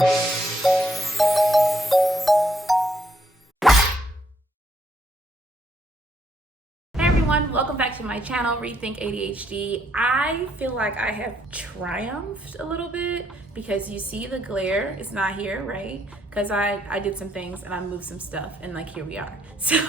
Welcome back to my channel, Rethink ADHD. I feel like I have triumphed a little bit because you see the glare, it's not here, right? Because I did some things and I moved some stuff and like here we are. So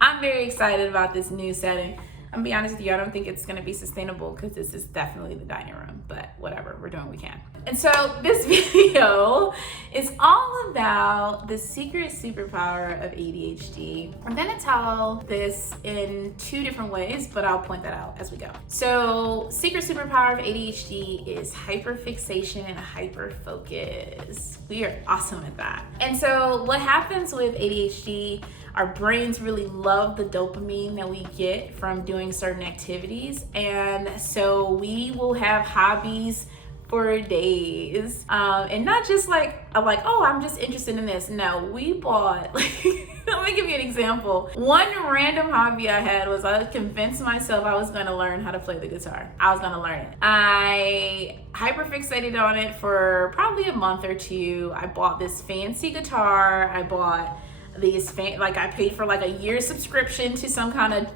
I'm very excited about this new setting. I'm gonna be honest with you, I don't think it's gonna be sustainable because this is definitely the dining room, but whatever, we're doing what we can. And so this video is all about the secret superpower of ADHD. I'm gonna tell this in two different ways, but I'll point that out as we go. So secret superpower of ADHD is hyperfixation and hyperfocus. We are awesome at that. And so what happens with ADHD, our brains really love the dopamine that we get from doing certain activities. And so we will have hobbies for days. And not just like, oh, I'm just interested in this. No, we bought, let me give you an example. One random hobby I had was I convinced myself I was gonna learn how to play the guitar. I was gonna learn it. I hyperfixated on it for probably a month or two. I bought this fancy guitar. I bought these, I paid for like a year subscription to some kind of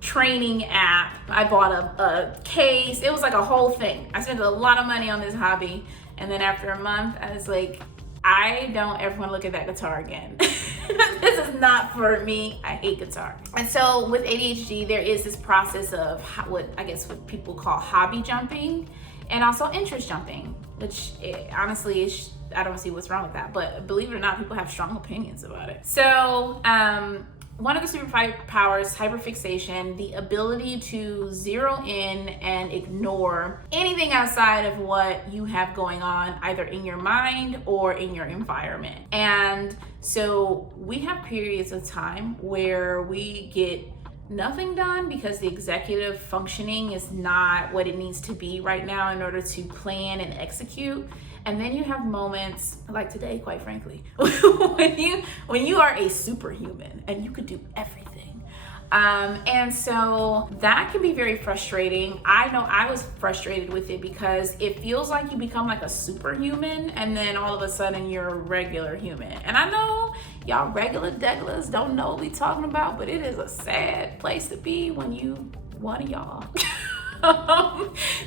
training app. I bought a case. It was like a whole thing. I spent a lot of money on this hobby. And then after a month, I was like, I don't ever want to look at that guitar again. This is not for me. I hate guitar. And so with ADHD, there is this process of what people call hobby jumping and also interest jumping, which honestly is, I don't see what's wrong with that, but believe it or not, people have strong opinions about it. So one of the superpowers, hyperfixation, the ability to zero in and ignore anything outside of what you have going on, either in your mind or in your environment. And so we have periods of time where we get nothing done because the executive functioning is not what it needs to be right now in order to plan and execute. And then you have moments like today, quite frankly, when you are a superhuman and you could do everything. And so that can be very frustrating. I know I was frustrated with it because it feels like you become like a superhuman and then all of a sudden you're a regular human. And I know y'all regular degglers don't know what we talking about, but it is a sad place to be when you one of y'all.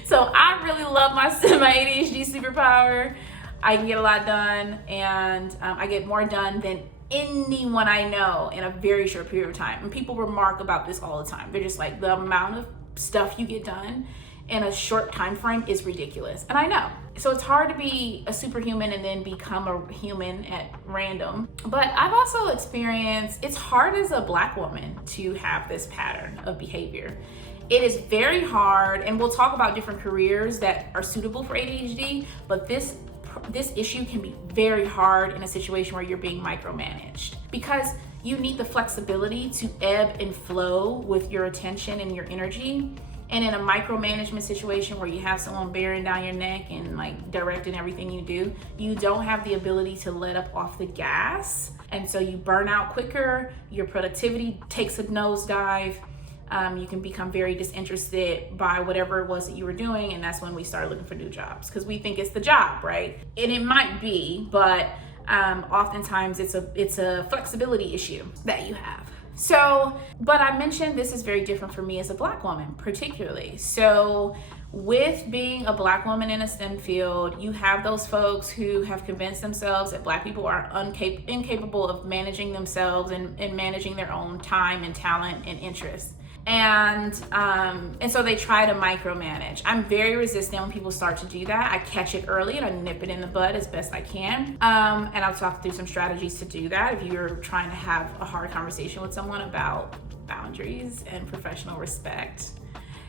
So I really love my ADHD superpower. I can get a lot done, and I get more done than anyone I know in a very short period of time. And people remark about this all the time. They're just like, the amount of stuff you get done in a short time frame is ridiculous. And I know. So it's hard to be a superhuman and then become a human at random. But I've also experienced, it's hard as a Black woman to have this pattern of behavior. It is very hard, and we'll talk about different careers that are suitable for ADHD, but this issue can be very hard in a situation where you're being micromanaged because you need the flexibility to ebb and flow with your attention and your energy. And in a micromanagement situation where you have someone bearing down your neck and like directing everything you do, you don't have the ability to let up off the gas. And so you burn out quicker, your productivity takes a nosedive. You can become very disinterested by whatever it was that you were doing, and that's when we start looking for new jobs because we think it's the job, right? And it might be, but oftentimes it's a flexibility issue that you have. So, but I mentioned this is very different for me as a Black woman, particularly. So with being a Black woman in a STEM field, you have those folks who have convinced themselves that Black people are incapable of managing themselves and managing their own time and talent and interests. And so they try to micromanage. I'm very resistant when people start to do that. I catch it early and I nip it in the bud as best I can. And I'll talk through some strategies to do that if you're trying to have a hard conversation with someone about boundaries and professional respect.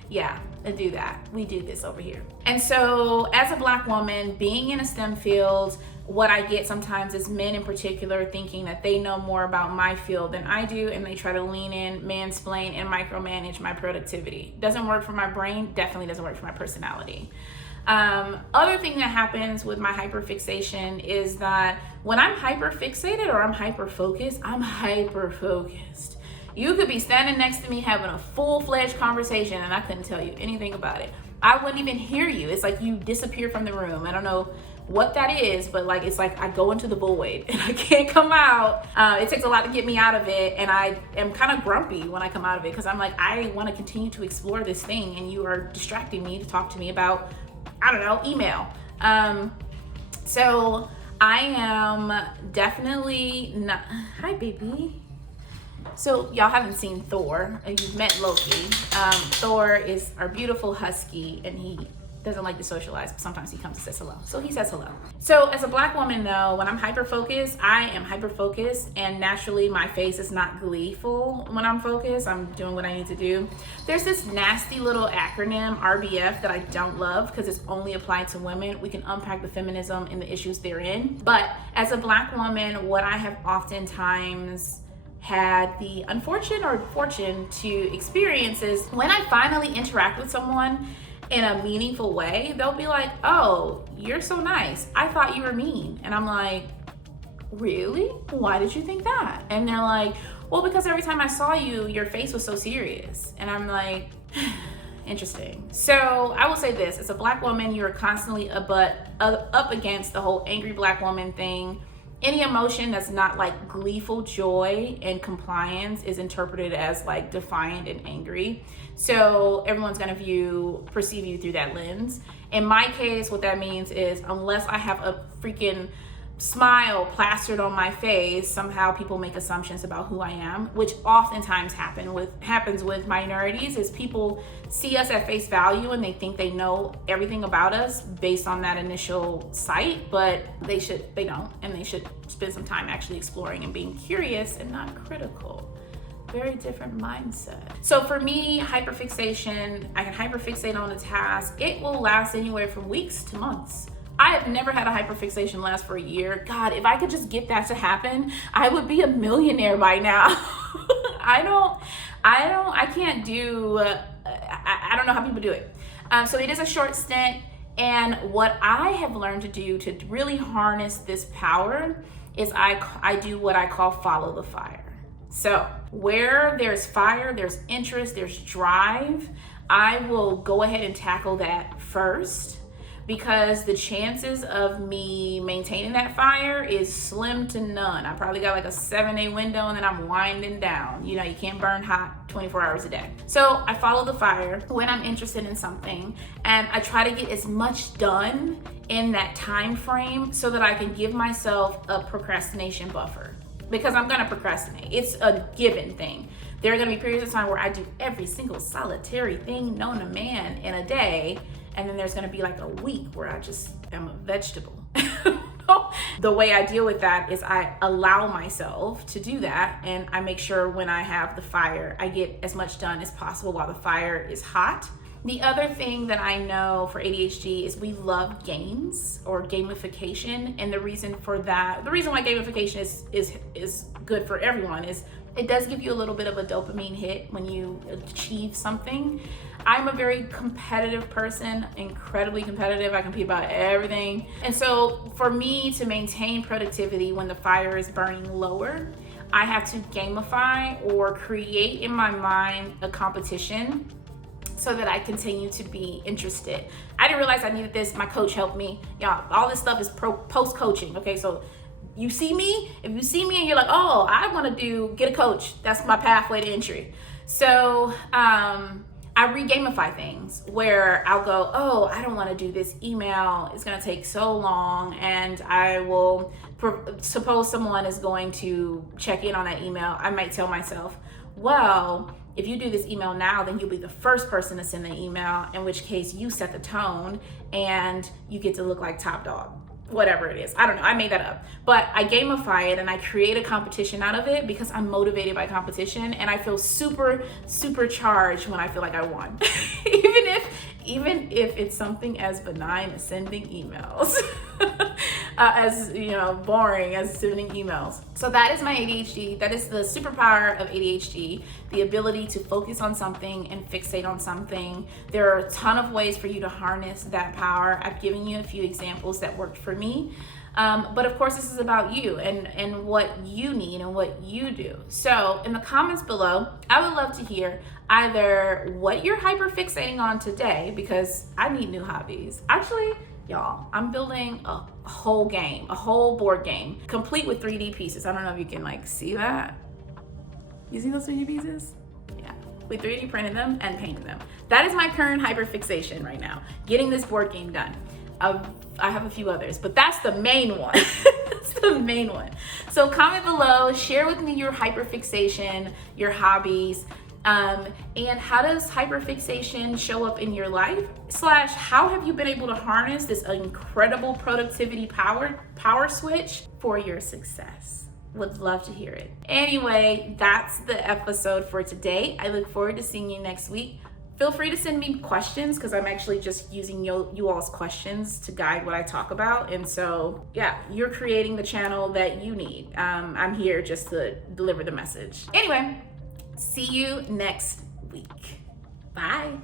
Yeah, I do that. We do this over here. And so as a Black woman, being in a STEM field, what I get sometimes is men in particular thinking that they know more about my field than I do, and they try to lean in, mansplain, and micromanage my productivity. Doesn't work for my brain, definitely doesn't work for my personality. Other thing that happens with my hyperfixation is that when I'm hyperfixated or I'm hyperfocused, I'm hyperfocused. You could be standing next to me having a full-fledged conversation and I couldn't tell you anything about it. I wouldn't even hear you. It's like you disappear from the room. I don't know what that is, but like it's like I go into the void and I can't come out. It takes a lot to get me out of it, and I am kind of grumpy when I come out of it because I'm like, I want to continue to explore this thing, and you are distracting me to talk to me about, I don't know, email. So I am definitely not. Hi, baby. So y'all haven't seen Thor. You've met Loki. Thor is our beautiful husky, and he doesn't like to socialize, but sometimes he comes and says hello. So he says hello. So as a Black woman though, when I'm hyper-focused, I am hyper-focused, and naturally my face is not gleeful when I'm focused. I'm doing what I need to do. There's this nasty little acronym, RBF, that I don't love because it's only applied to women. We can unpack the feminism and the issues therein. But as a Black woman, what I have oftentimes had the unfortunate or fortune to experience is when I finally interact with someone in a meaningful way, they'll be like, oh, you're so nice. I thought you were mean. And I'm like, really? Why did you think that? And they're like, well, because every time I saw you, your face was so serious. And I'm like, interesting. So I will say this, as a Black woman, you're constantly up against the whole angry Black woman thing. Any emotion that's not like gleeful joy and compliance is interpreted as like defiant and angry. So everyone's gonna perceive you through that lens. In my case, what that means is unless I have a freaking smile plastered on my face, somehow people make assumptions about who I am, which oftentimes happens with minorities, is people see us at face value and they think they know everything about us based on that initial sight, but they don't, and they should spend some time actually exploring and being curious and not critical. Very different mindset. So for me, hyperfixation, I can hyperfixate on a task. It will last anywhere from weeks to months. I have never had a hyperfixation last for a year. God, if I could just get that to happen, I would be a millionaire by now. I don't know how people do it. So it is a short stint. And what I have learned to do to really harness this power is I do what I call follow the fire. So where there's fire, there's interest, there's drive, I will go ahead and tackle that first, because the chances of me maintaining that fire is slim to none. I probably got like a 7-day window and then I'm winding down. You know, you can't burn hot 24 hours a day. So I follow the fire when I'm interested in something, and I try to get as much done in that time frame so that I can give myself a procrastination buffer, because I'm gonna procrastinate. It's a given thing. There are gonna be periods of time where I do every single solitary thing known to man in a day, and then there's gonna be like a week where I just am a vegetable. The way I deal with that is I allow myself to do that, and I make sure when I have the fire, I get as much done as possible while the fire is hot. The other thing that I know for ADHD is we love games or gamification, and the reason why gamification is good for everyone is it does give you a little bit of a dopamine hit when you achieve something. I'm a very competitive person, incredibly competitive. I compete about everything. And so for me to maintain productivity when the fire is burning lower, I have to gamify or create in my mind a competition so that I continue to be interested. I didn't realize I needed this. My coach helped me. Y'all, all this stuff is post-coaching, okay? So if you see me and you're like, oh, I wanna get a coach, that's my pathway to entry. So I re-gamify things where I'll go, oh, I don't wanna do this email, it's gonna take so long, and I will, suppose someone is going to check in on that email, I might tell myself, well, if you do this email now, then you'll be the first person to send the email, in which case you set the tone and you get to look like top dog. Whatever it is. I don't know. I made that up. But I gamify it and I create a competition out of it because I'm motivated by competition, and I feel super charged when I feel like I won. even if it's something as benign as sending emails. As boring as sending emails. So that is my ADHD. That is the superpower of ADHD, the ability to focus on something and fixate on something. There are a ton of ways for you to harness that power. I've given you a few examples that worked for me. But of course, this is about you and what you need and what you do. So in the comments below, I would love to hear either what you're hyperfixating on today, because I need new hobbies. Actually, y'all. I'm building a whole game, a whole board game, complete with 3D pieces. I don't know if you can like see that. You see those 3D pieces? Yeah, we 3D printed them and painted them. That is my current hyperfixation right now, getting this board game done. I have a few others, but that's the main one. That's the main one. So comment below, share with me your hyperfixation, your hobbies, and how does hyperfixation show up in your life? / how have you been able to harness this incredible productivity power switch for your success? Would love to hear it. Anyway, that's the episode for today. I look forward to seeing you next week. Feel free to send me questions because I'm actually just using you all's questions to guide what I talk about. And so, yeah, you're creating the channel that you need. I'm here just to deliver the message. Anyway, see you next week. Bye.